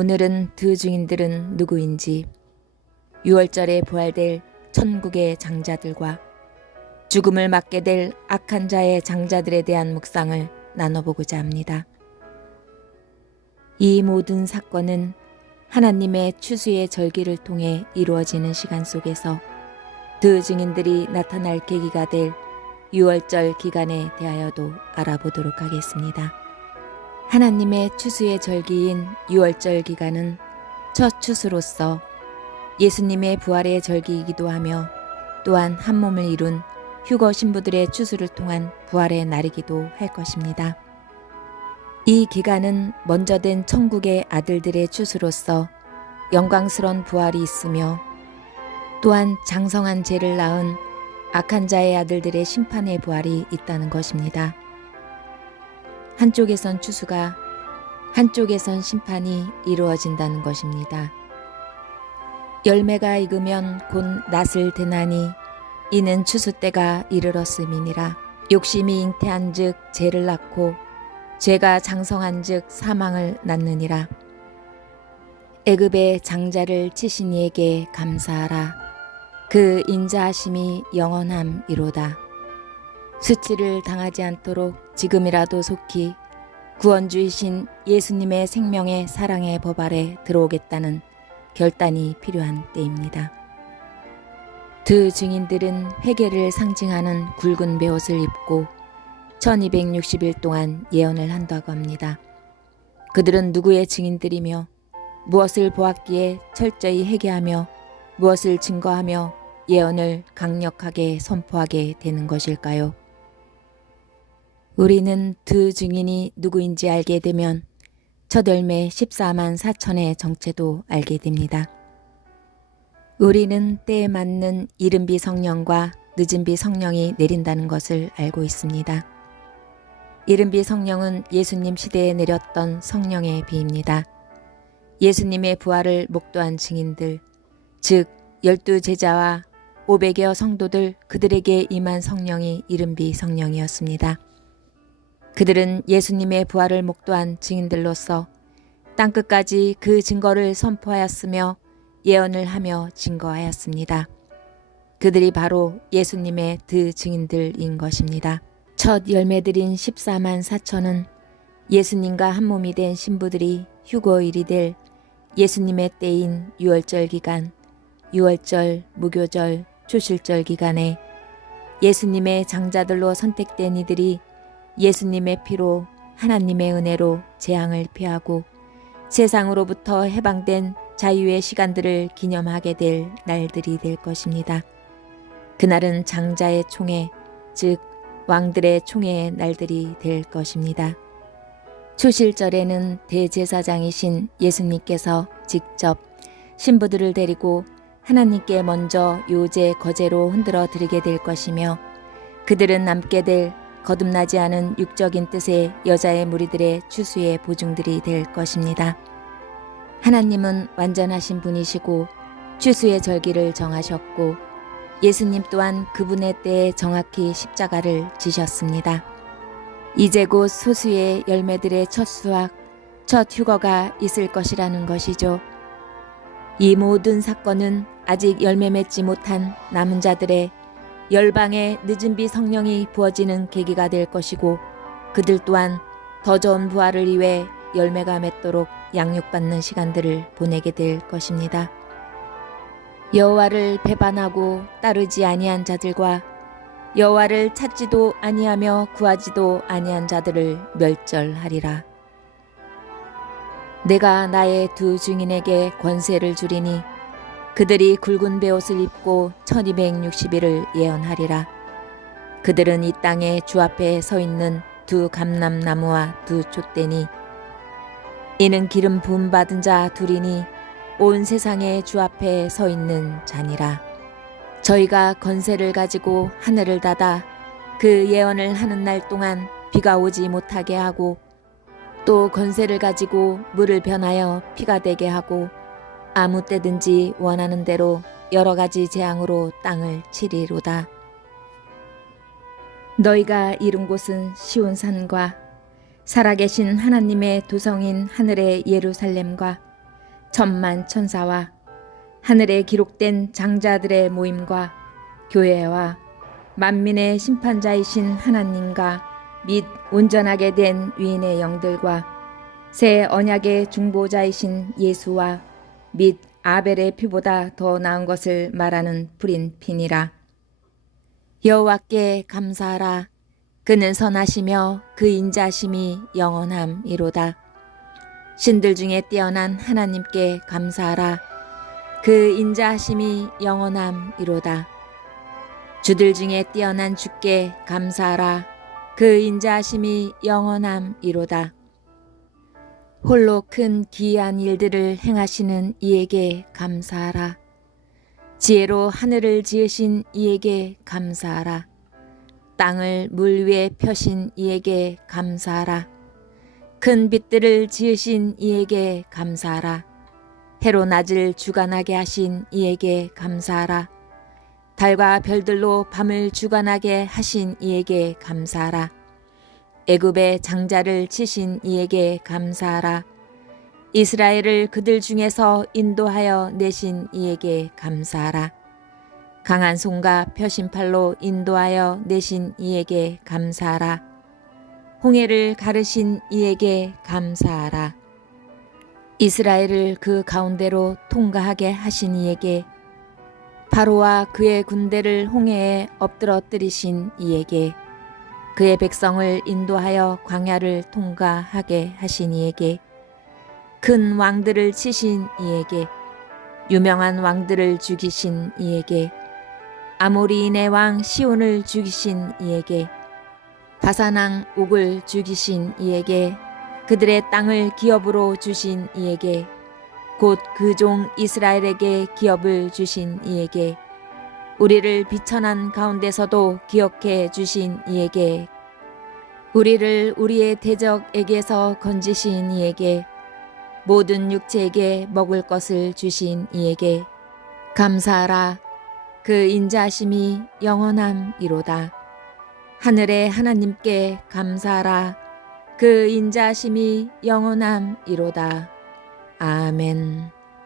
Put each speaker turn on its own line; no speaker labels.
오늘은 두 증인들은 누구인지 6월절에 부활될 천국의 장자들과 죽음을 맞게 될 악한 자의 장자들에 대한 묵상을 나눠보고자 합니다. 이 모든 사건은 하나님의 추수의 절기를 통해 이루어지는 시간 속에서 두 증인들이 나타날 계기가 될 6월절 기간에 대하여도 알아보도록 하겠습니다. 하나님의 추수의 절기인 6월절 기간은 첫 추수로서 예수님의 부활의 절기이기도 하며 또한 한 몸을 이룬 휴거 신부들의 추수를 통한 부활의 날이기도 할 것입니다. 이 기간은 먼저 된 천국의 아들들의 추수로서 영광스런 부활이 있으며 또한 장성한 죄를 낳은 악한 자의 아들들의 심판의 부활이 있다는 것입니다. 한쪽에선 추수가 한쪽에선 심판이 이루어진다는 것입니다. 열매가 익으면 곧 낫을 대나니 이는 추수 때가 이르렀음이니라. 욕심이 잉태한즉 죄를 낳고 죄가 장성한즉 사망을 낳느니라. 애굽의 장자를 치신 이에게 감사하라. 그 인자하심이 영원함이로다 수치를 당하지 않도록 지금이라도 속히 구원주이신 예수님의 생명의 사랑의 법 아래 들어오겠다는 결단이 필요한 때입니다. 두 증인들은 회개를 상징하는 굵은 베옷을 입고 1260일 동안 예언을 한다고 합니다. 그들은 누구의 증인들이며 무엇을 보았기에 철저히 회개하며 무엇을 증거하며 예언을 강력하게 선포하게 되는 것일까요? 우리는 두 증인이 누구인지 알게 되면 첫 열매 14만 4천의 정체도 알게 됩니다. 우리는 때에 맞는 이른비 성령과 늦은비 성령이 내린다는 것을 알고 있습니다. 이른비 성령은 예수님 시대에 내렸던 성령의 비입니다. 예수님의 부활을 목도한 증인들, 즉 열두 제자와 500여 성도들 그들에게 임한 성령이 이른비 성령이었습니다. 그들은 예수님의 부활을 목도한 증인들로서 땅끝까지 그 증거를 선포하였으며 예언을 하며 증거하였습니다. 그들이 바로 예수님의 두 증인들인 것입니다. 첫 열매들인 14만 4천은 예수님과 한 몸이 된 신부들이 휴거일이 될 예수님의 때인 6월절 기간, 6월절, 무교절, 초실절 기간에 예수님의 장자들로 선택된 이들이 예수님의 피로 하나님의 은혜로 재앙을 피하고 세상으로부터 해방된 자유의 시간들을 기념하게 될 날들이 될 것입니다. 그날은 장자의 총회, 즉 왕들의 총회의 날들이 될 것입니다. 초실절에는 대제사장이신 예수님께서 직접 신부들을 데리고 하나님께 먼저 요제 거제로 흔들어 드리게 될 것이며 그들은 남게 될 거듭나지 않은 육적인 뜻의 여자의 무리들의 추수의 보증들이 될 것입니다. 하나님은 완전하신 분이시고 추수의 절기를 정하셨고 예수님 또한 그분의 때에 정확히 십자가를 지셨습니다. 이제 곧 소수의 열매들의 첫 수확, 첫 휴거가 있을 것이라는 것이죠. 이 모든 사건은 아직 열매 맺지 못한 남은 자들의 열방의 늦은 비 성령이 부어지는 계기가 될 것이고 그들 또한 더 좋은 부활을 위해 열매가 맺도록 양육받는 시간들을 보내게 될 것입니다. 여호와를 배반하고 따르지 아니한 자들과 여호와를 찾지도 아니하며 구하지도 아니한 자들을 멸절하리라. 내가 나의 두 증인에게 권세를 주리니 그들이 굵은 베옷을 입고 1260일을 예언하리라. 그들은 이 땅에 주 앞에 서 있는 두 감람나무와 두 촛대니 이는 기름 부음 받은 자 둘이니 온 세상에 주 앞에 서 있는 자니라. 저희가 건세를 가지고 하늘을 닫아 그 예언을 하는 날 동안 비가 오지 못하게 하고 또 건세를 가지고 물을 변하여 피가 되게 하고 아무 때든지 원하는 대로 여러 가지 재앙으로 땅을 치리로다. 너희가 이룬 곳은 시온 산과 살아계신 하나님의 도성인 하늘의 예루살렘과 천만 천사와 하늘에 기록된 장자들의 모임과 교회와 만민의 심판자이신 하나님과 및 온전하게 된 위인의 영들과 새 언약의 중보자이신 예수와 및 아벨의 피보다 더 나은 것을 말하는 불인 피니라. 여호와께 감사하라. 그는 선하시며 그 인자심이 영원함이로다. 신들 중에 뛰어난 하나님께 감사하라. 그 인자하심이 영원함이로다. 주들 중에 뛰어난 주께 감사하라. 그 인자하심이 영원함이로다. 홀로 큰 기이한 일들을 행하시는 이에게 감사하라. 지혜로 하늘을 지으신 이에게 감사하라. 땅을 물 위에 펴신 이에게 감사하라. 큰 빛들을 지으신 이에게 감사하라. 해로 낮을 주관하게 하신 이에게 감사하라. 달과 별들로 밤을 주관하게 하신 이에게 감사하라. 애굽의 장자를 치신 이에게 감사하라. 이스라엘을 그들 중에서 인도하여 내신 이에게 감사하라. 강한 손과 펴신 팔로 인도하여 내신 이에게 감사하라. 홍해를 가르신 이에게 감사하라. 이스라엘을 그 가운데로 통과하게 하신 이에게 바로와 그의 군대를 홍해에 엎드러뜨리신 이에게 그의 백성을 인도하여 광야를 통과하게 하신 이에게 큰 왕들을 치신 이에게 유명한 왕들을 죽이신 이에게 아모리인의 왕 시온을 죽이신 이에게 바사낭 옥을 죽이신 이에게 그들의 땅을 기업으로 주신 이에게 곧 그 종 이스라엘에게 기업을 주신 이에게 우리를 비천한 가운데서도 기억해 주신 이에게 우리를 우리의 대적에게서 건지신 이에게 모든 육체에게 먹을 것을 주신 이에게 감사하라. 그 인자심이 영원함이로다. 하늘의 하나님께 감사하라. 그 인자심이 영원함이로다. 아멘